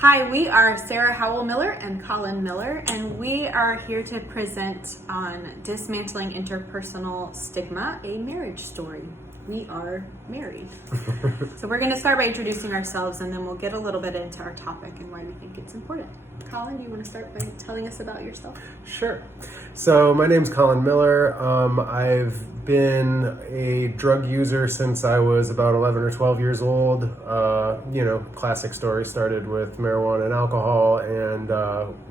Hi, we are Sarah Howell Miller and Colin Miller, and we are here to present on Dismantling Interpersonal Stigma, a marriage story. We are married. So we're going to start by introducing ourselves, and then we'll get a little bit into our topic and why we think it's important. Colin, do you want to start by telling us about yourself? Sure. So my name's Colin Miller. I've been a drug user since I was about 11 or 12 years old. Classic story, started with marijuana and alcohol and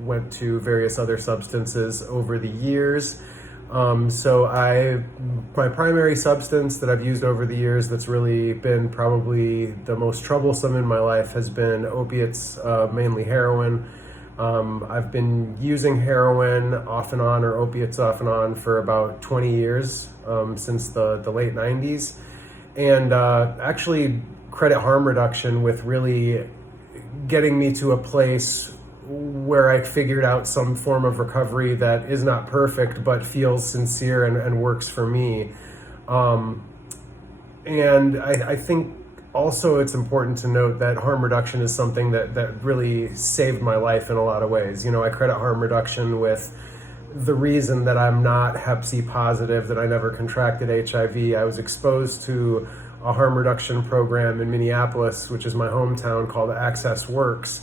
went to various other substances over the years. My primary substance that I've used over the years that's really been probably the most troublesome in my life has been opiates, mainly heroin. I've been using heroin off and on, or opiates off and on, for about 20 years, since the late 90s. And actually credit harm reduction with really getting me to a place where I figured out some form of recovery that is not perfect, but feels sincere and works for me. And I think also it's important to note that harm reduction is something that really saved my life in a lot of ways. You know, I credit harm reduction with the reason that I'm not Hep C positive, that I never contracted HIV. I was exposed to a harm reduction program in Minneapolis, which is my hometown, called Access Works,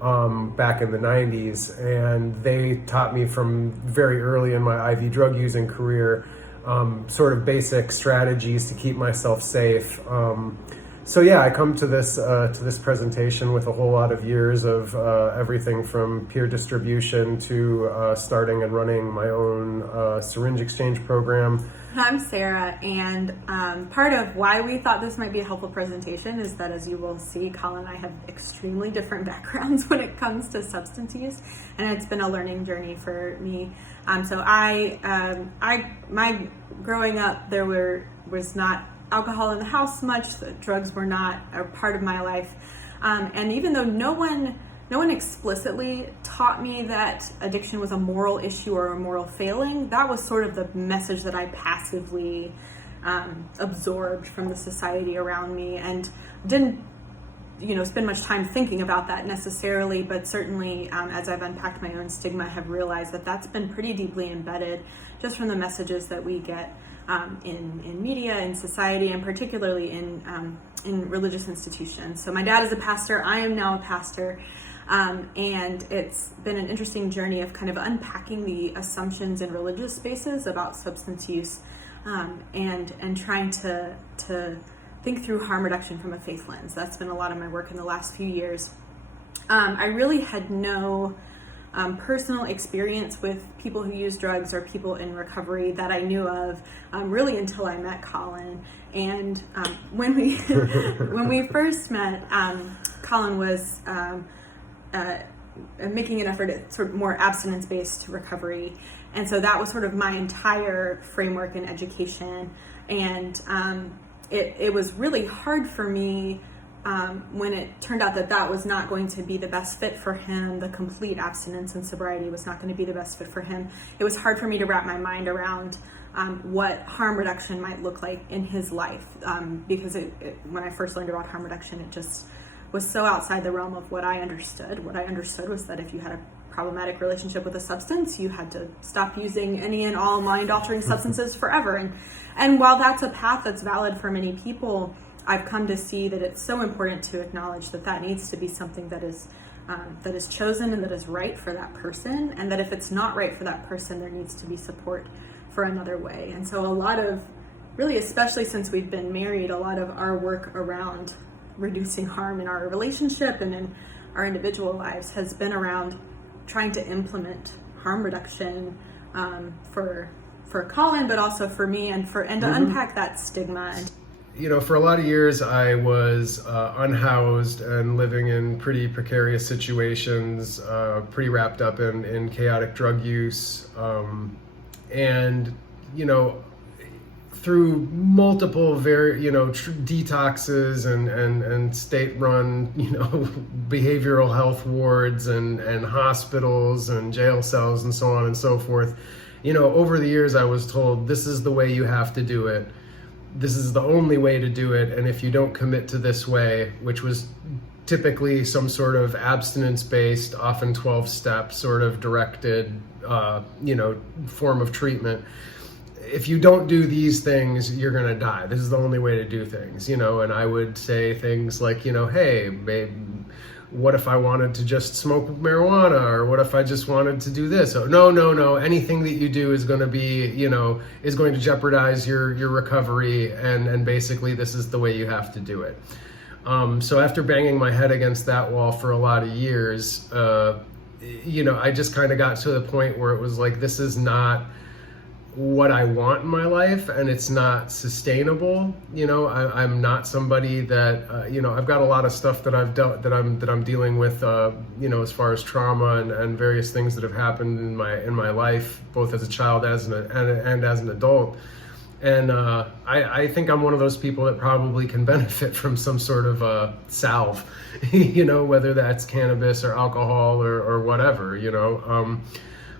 back in the 90s. And they taught me from very early in my IV drug using career, sort of basic strategies to keep myself safe. I come to this presentation with a whole lot of years of everything from peer distribution to starting and running my own syringe exchange program. I'm Sarah, and part of why we thought this might be a helpful presentation is that, as you will see, Colin and I have extremely different backgrounds when it comes to substance use, and it's been a learning journey for me. My growing up, there was not alcohol in the house much. Drugs were not a part of my life, and even though no one explicitly taught me that addiction was a moral issue or a moral failing, that was sort of the message that I passively absorbed from the society around me, and didn't spend much time thinking about that necessarily, but certainly as I've unpacked my own stigma, I have realized that that's been pretty deeply embedded just from the messages that we get in media, in society, and particularly in religious institutions. So my dad is a pastor, I am now a pastor, and it's been an interesting journey of kind of unpacking the assumptions in religious spaces about substance use, and trying to think through harm reduction from a faith lens. That's been a lot of my work in the last few years. I really had no personal experience with people who use drugs or people in recovery that I knew of, really until I met Colin. And when we first met, Colin was making an effort at sort of more abstinence-based recovery, and so that was sort of my entire framework in education. And it was really hard for me when it turned out that was not going to be the best fit for him. The complete abstinence and sobriety was not going to be the best fit for him. It was hard for me to wrap my mind around what harm reduction might look like in his life, because when I first learned about harm reduction, it just was so outside the realm of what I understood. What I understood was that if you had a problematic relationship with a substance, you had to stop using any and all mind-altering substances forever. And while that's a path that's valid for many people, I've come to see that it's so important to acknowledge that needs to be something that is chosen and that is right for that person, and that if it's not right for that person, there needs to be support for another way. And so a lot of, really, especially since we've been married, a lot of our work around reducing harm in our relationship and in our individual lives has been around trying to implement harm reduction for Colin, but also for me, and to unpack that stigma. For a lot of years, I was unhoused and living in pretty precarious situations, pretty wrapped up in chaotic drug use. Through multiple detoxes and state-run, behavioral health wards and hospitals and jail cells and so on and so forth, over the years I was told, this is the way you have to do it. this is the only way to do it, and if you don't commit to this way, which was typically some sort of abstinence-based, often 12-step sort of directed, form of treatment. If you don't do these things, you're gonna die. This is the only way to do things, and I would say things like, hey, babe, what if I wanted to just smoke marijuana, or what if I just wanted to do this? Oh, no, anything that you do is going to be, is going to jeopardize your recovery, and basically this is the way you have to do it. So after banging my head against that wall for a lot of years, I just kind of got to the point where it was like, this is not what I want in my life, and it's not sustainable. I'm not somebody that I've got a lot of stuff that I'm dealing with, as far as trauma and various things that have happened in my life, both as a child and as an adult. And I think I'm one of those people that probably can benefit from some sort of salve, whether that's cannabis or alcohol or whatever.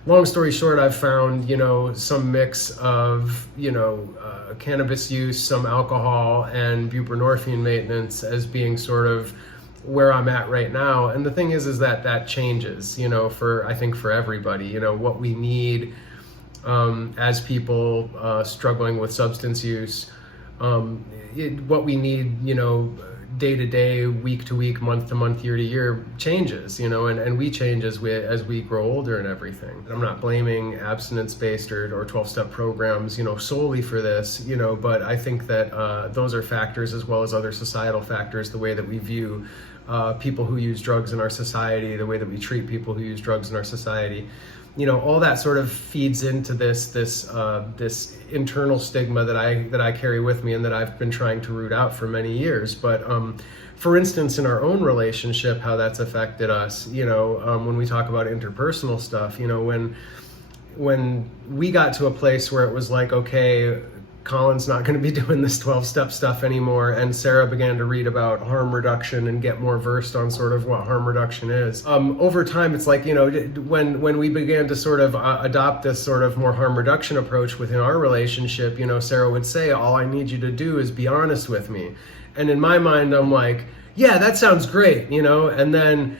Long story short, I've found, some mix of, cannabis use, some alcohol, and buprenorphine maintenance as being sort of where I'm at right now. And the thing is that changes, I think for everybody, what we need as people struggling with substance use, what we need, day to day, week to week, month to month, year to year changes, and we change as we grow older and everything. I'm not blaming abstinence-based or 12-step programs, solely for this, but I think that those are factors, as well as other societal factors, the way that we view people who use drugs in our society, the way that we treat people who use drugs in our society. All that sort of feeds into this internal stigma that I carry with me, and that I've been trying to root out for many years. But for instance, in our own relationship, how that's affected us, when we talk about interpersonal stuff, when we got to a place where it was like, okay, Colin's not going to be doing this 12-step stuff anymore, and Sarah began to read about harm reduction and get more versed on sort of what harm reduction is. Over time, it's like, when we began to sort of adopt this sort of more harm reduction approach within our relationship, Sarah would say, all I need you to do is be honest with me. And in my mind, I'm like, yeah, that sounds great, and then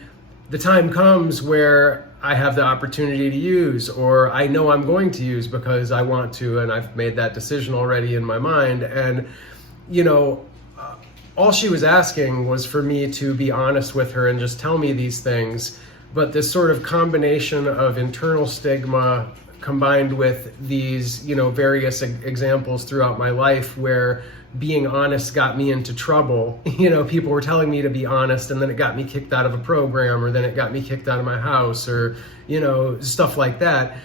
the time comes where I have the opportunity to use, or I know I'm going to use because I want to, and I've made that decision already in my mind. And, all she was asking was for me to be honest with her and just tell me these things. But this sort of combination of internal stigma combined with these, various examples throughout my life where being honest got me into trouble. People were telling me to be honest, and then it got me kicked out of a program, or then it got me kicked out of my house, or, stuff like that.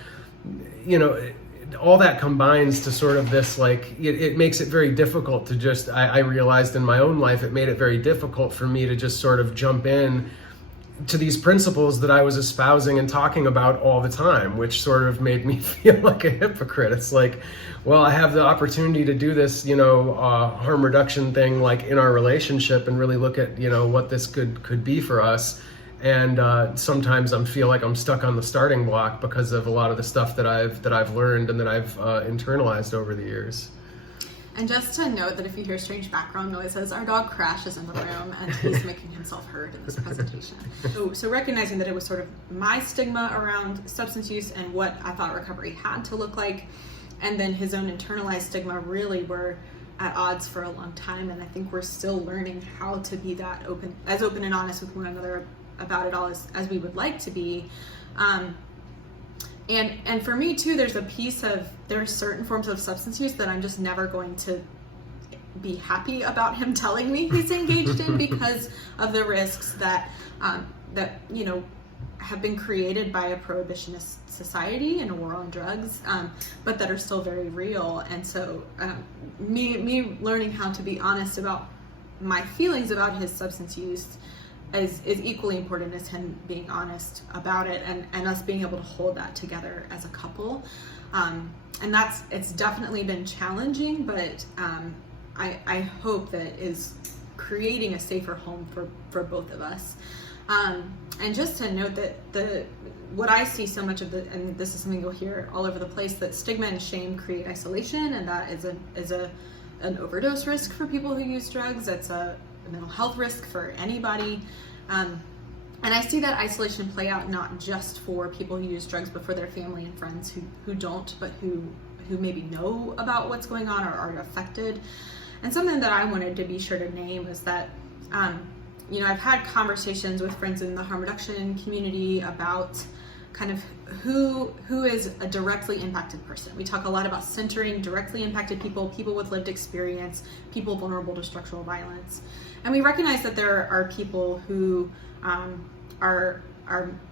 All that combines to sort of this, like, it makes it very difficult to just, I realized in my own life, it made it very difficult for me to just sort of jump in to these principles that I was espousing and talking about all the time, which sort of made me feel like a hypocrite. It's like, well, I have the opportunity to do this, harm reduction thing, like in our relationship, and really look at, what this could be for us. And sometimes I feel like I'm stuck on the starting block because of a lot of the stuff that I've learned and that I've internalized over the years. And just to note that if you hear strange background noises, our dog crashes in the room and he's making himself heard in this presentation. So recognizing that it was sort of my stigma around substance use and what I thought recovery had to look like, and then his own internalized stigma really were at odds for a long time. And I think we're still learning how to be that open and honest with one another about it all as we would like to be. And for me too, there's a piece of, there are certain forms of substance use that I'm just never going to be happy about him telling me he's engaged in because of the risks that have been created by a prohibitionist society and a war on drugs, but that are still very real. And so me learning how to be honest about my feelings about his substance use is equally important as him being honest about it, and us being able to hold that together as a couple. And it's definitely been challenging, but I hope that is creating a safer home for both of us. And just to note that what I see so much of and this is something you'll hear all over the place, that stigma and shame create isolation, and that is a an overdose risk for people who use drugs. It's a mental health risk for anybody. And I see that isolation play out not just for people who use drugs, but for their family and friends who don't, but who maybe know about what's going on or are affected. And something that I wanted to be sure to name is that, I've had conversations with friends in the harm reduction community about kind of who is a directly impacted person. We talk a lot about centering directly impacted people with lived experience, people vulnerable to structural violence. And we recognize that there are people who are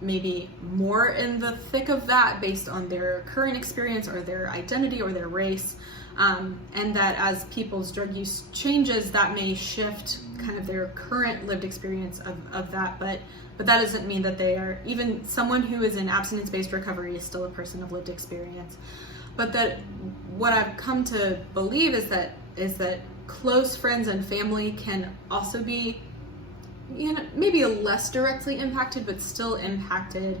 maybe more in the thick of that based on their current experience or their identity or their race, and that as people's drug use changes, that may shift kind of their current lived experience of that, but that doesn't mean that they are, even someone who is in abstinence-based recovery is still a person of lived experience. But that what I've come to believe is that close friends and family can also be, maybe less directly impacted, but still impacted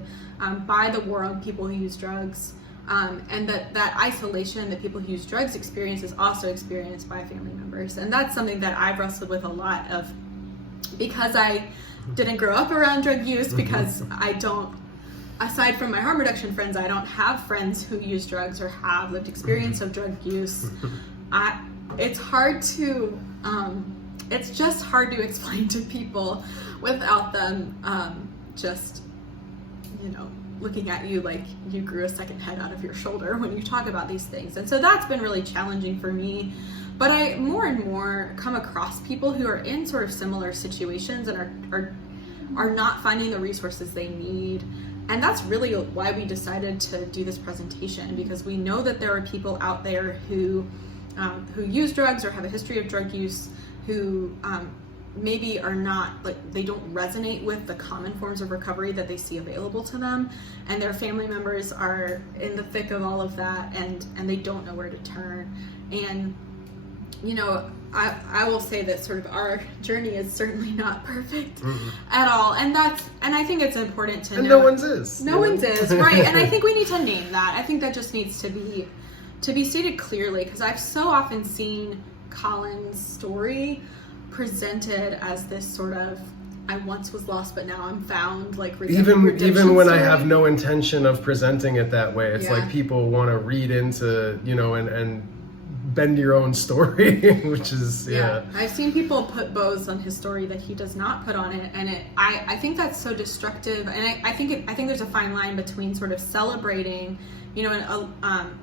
by the war on people who use drugs, and that isolation that people who use drugs experience is also experienced by family members. And that's something that I've wrestled with a lot of, because I didn't grow up around drug use, because I don't, aside from my harm reduction friends, I don't have friends who use drugs or have lived experience of drug use. It's just hard to explain to people without them just, looking at you like you grew a second head out of your shoulder when you talk about these things. And so that's been really challenging for me. But I more and more come across people who are in sort of similar situations and are not finding the resources they need. And that's really why we decided to do this presentation, because we know that there are people out there who use drugs or have a history of drug use, who maybe are not, they don't resonate with the common forms of recovery that they see available to them, and their family members are in the thick of all of that, and they don't know where to turn. And I will say that sort of our journey is certainly not perfect at all, and I think it's important to know. No one's is. No one's is, right? And I think we need to name that. I think that just needs to be stated clearly, because I've so often seen Colin's story presented as this sort of, I once was lost but now I'm found, even when I have no intention of presenting it that way. It's like people want to read into, and bend your own story, which is I've seen people put bows on his story that he does not put on it, and I think that's so destructive. And I think there's a fine line between sort of celebrating, harm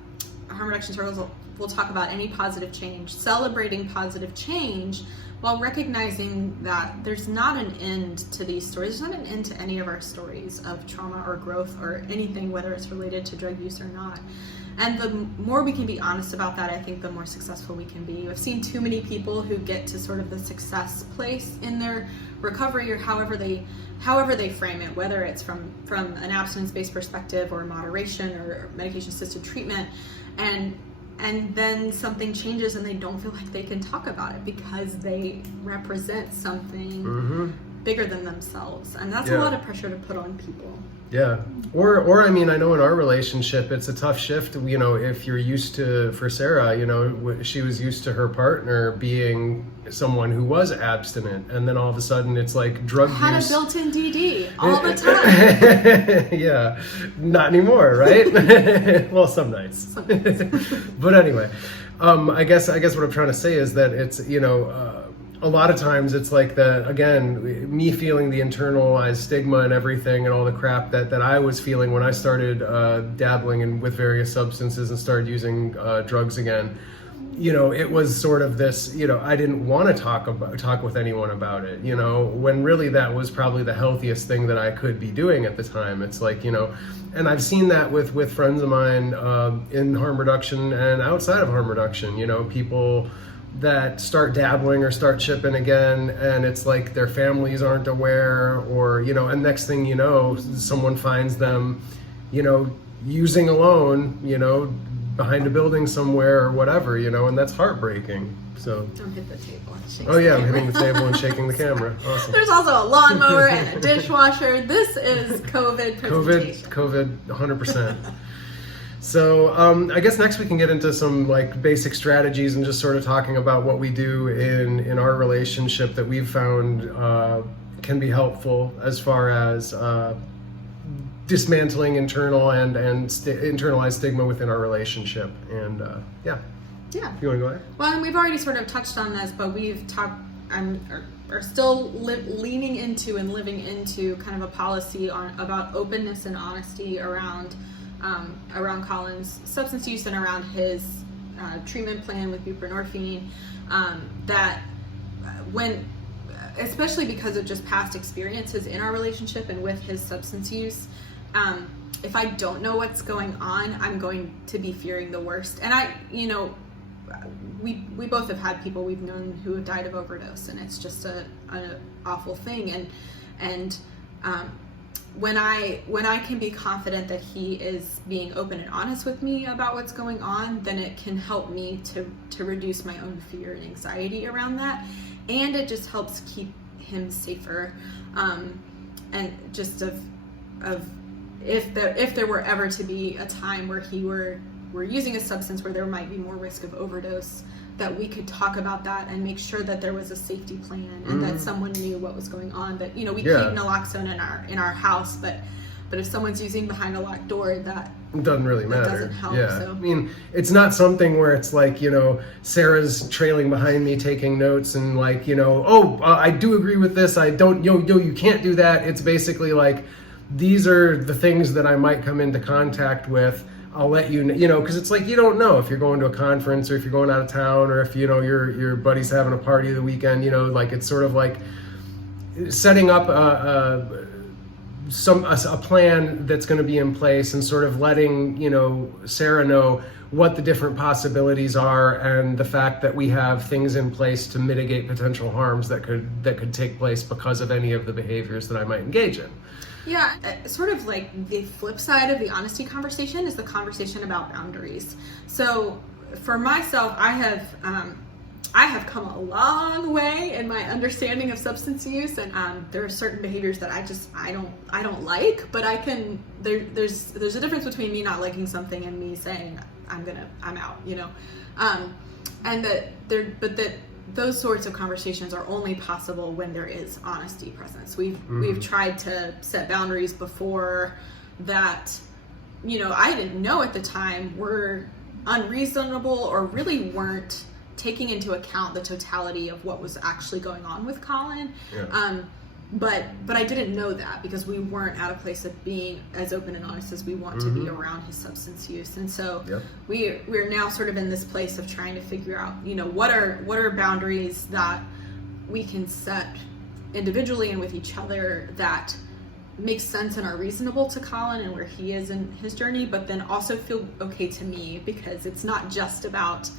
reduction circles will talk about any positive change, celebrating positive change, while recognizing that there's not an end to these stories. There's not an end to any of our stories of trauma or growth or anything, whether it's related to drug use or not. And the more we can be honest about that, I think the more successful we can be. I've seen too many people who get to sort of the success place in their recovery, or however they frame it, whether it's from an abstinence-based perspective or moderation or medication-assisted treatment, and then something changes and they don't feel like they can talk about it because they represent something bigger than themselves. And that's a lot of pressure to put on people. Yeah. Or I mean, I know in our relationship, it's a tough shift, if you're used to, for Sarah, she was used to her partner being someone who was abstinent, and then all of a sudden it's like drug use. Had a built-in DD all the time. Yeah. Not anymore, right? Well, some nights. But anyway, I guess what I'm trying to say is that it's, a lot of times it's like that, again, me feeling the internalized stigma and everything and all the crap that I was feeling when I started dabbling with various substances and started using drugs again. It was sort of this, I didn't want to talk with anyone about it, when really that was probably the healthiest thing that I could be doing at the time. It's like, and I've seen that with friends of mine in harm reduction and outside of harm reduction, people that start dabbling or start chipping again, and it's like their families aren't aware, or and next thing you know, someone finds them using alone behind a building somewhere or whatever, and that's heartbreaking. So don't hit the table. I'm hitting the table and shaking the camera. Awesome. There's also a lawnmower and a dishwasher. This is COVID presentation. COVID 100%. So I guess next we can get into some like basic strategies and just sort of talking about what we do in our relationship that we've found can be helpful as far as dismantling internal and internalized stigma within our relationship. And yeah. If you want to go ahead. Well, and we've already sort of touched on this, but we've talked, are still leaning into and living into kind of a policy about openness and honesty around Colin's substance use and around his treatment plan with buprenorphine. That when, especially because of just past experiences in our relationship and with his substance use, if I don't know what's going on, I'm going to be fearing the worst. And we both have had people we've known who have died of overdose, and it's just an awful thing. And when I can be confident that he is being open and honest with me about what's going on, then it can help me to reduce my own fear and anxiety around that, and it just helps keep him safer. And just of if there were ever to be a time where he were using a substance where there might be more risk of overdose, that we could talk about that and make sure that there was a safety plan and that someone knew what was going on. That we keep naloxone in our house, but if someone's using behind a locked door, that doesn't really matter. That doesn't help. Yeah. So. I mean, it's not something where it's like, Sarah's trailing behind me taking notes and like, I do agree with this. I don't, you can't do that. It's basically like, these are the things that I might come into contact with. I'll let you know, because it's like, you don't know if you're going to a conference or if you're going out of town or if, your buddy's having a party the weekend, like it's sort of like setting up a plan that's going to be in place and sort of letting, Sarah know what the different possibilities are and the fact that we have things in place to mitigate potential harms that could take place because of any of the behaviors that I might engage in. Yeah, sort of like the flip side of the honesty conversation is the conversation about boundaries. So for myself, I have come a long way in my understanding of substance use, and there are certain behaviors that I don't like, but I can. There's a difference between me not liking something and me saying I'm out, and that those sorts of conversations are only possible when there is honesty present. We've tried to set boundaries before that, I didn't know at the time were unreasonable or really weren't taking into account the totality of what was actually going on with Colin. Yeah. But I didn't know that because we weren't at a place of being as open and honest as we want to be around his substance use. And so we're now sort of in this place of trying to figure out, what are boundaries that we can set individually and with each other that make sense and are reasonable to Colin and where he is in his journey, but then also feel okay to me, because it's not just about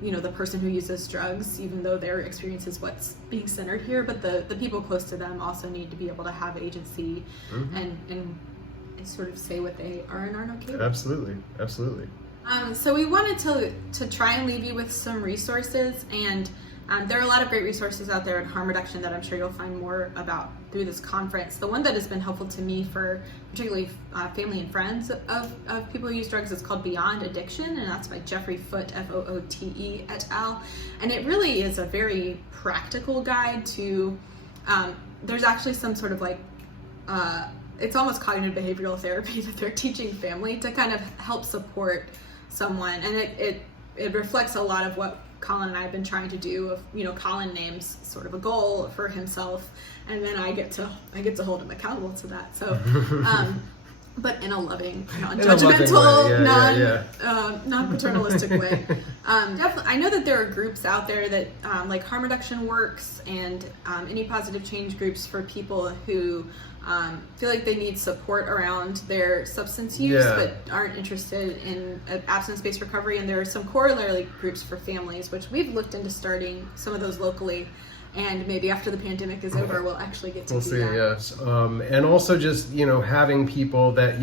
the person who uses drugs, even though their experience is what's being centered here, but the people close to them also need to be able to have agency and sort of say what they are and aren't okay with. Absolutely. So we wanted to try and leave you with some resources, and there are a lot of great resources out there in harm reduction that I'm sure you'll find more about through this conference. The one that has been helpful to me for particularly family and friends of people who use drugs is called Beyond Addiction, and that's by Jeffrey Foote, Foote et al. And it really is a very practical guide to, there's actually some sort of like, it's almost cognitive behavioral therapy that they're teaching family to kind of help support someone. And it reflects a lot of what Colin and I have been trying to do. Of Colin names sort of a goal for himself, and then I get to hold him accountable to that. So, but in a loving, non-judgmental, non-paternalistic way. Definitely, I know that there are groups out there that like Harm Reduction Works and any positive change groups for people who feel like they need support around their substance use but aren't interested in abstinence-based recovery. And there are some corollary groups for families, which we've looked into starting some of those locally. And maybe after the pandemic is over, we'll actually get to do see, that. yes. And also just, having people that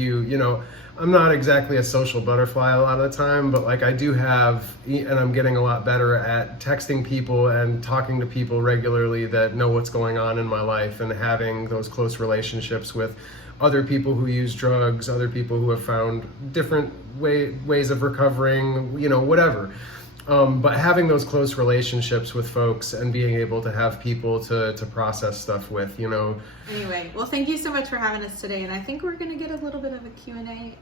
I'm not exactly a social butterfly a lot of the time, but like I do have, and I'm getting a lot better at texting people and talking to people regularly that know what's going on in my life, and having those close relationships with other people who use drugs, other people who have found different ways of recovering, whatever. But having those close relationships with folks and being able to have people to process stuff with, Anyway, well, thank you so much for having us today. And I think we're going to get a little bit of a Q&A.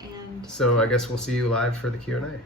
So I guess we'll see you live for the Q&A.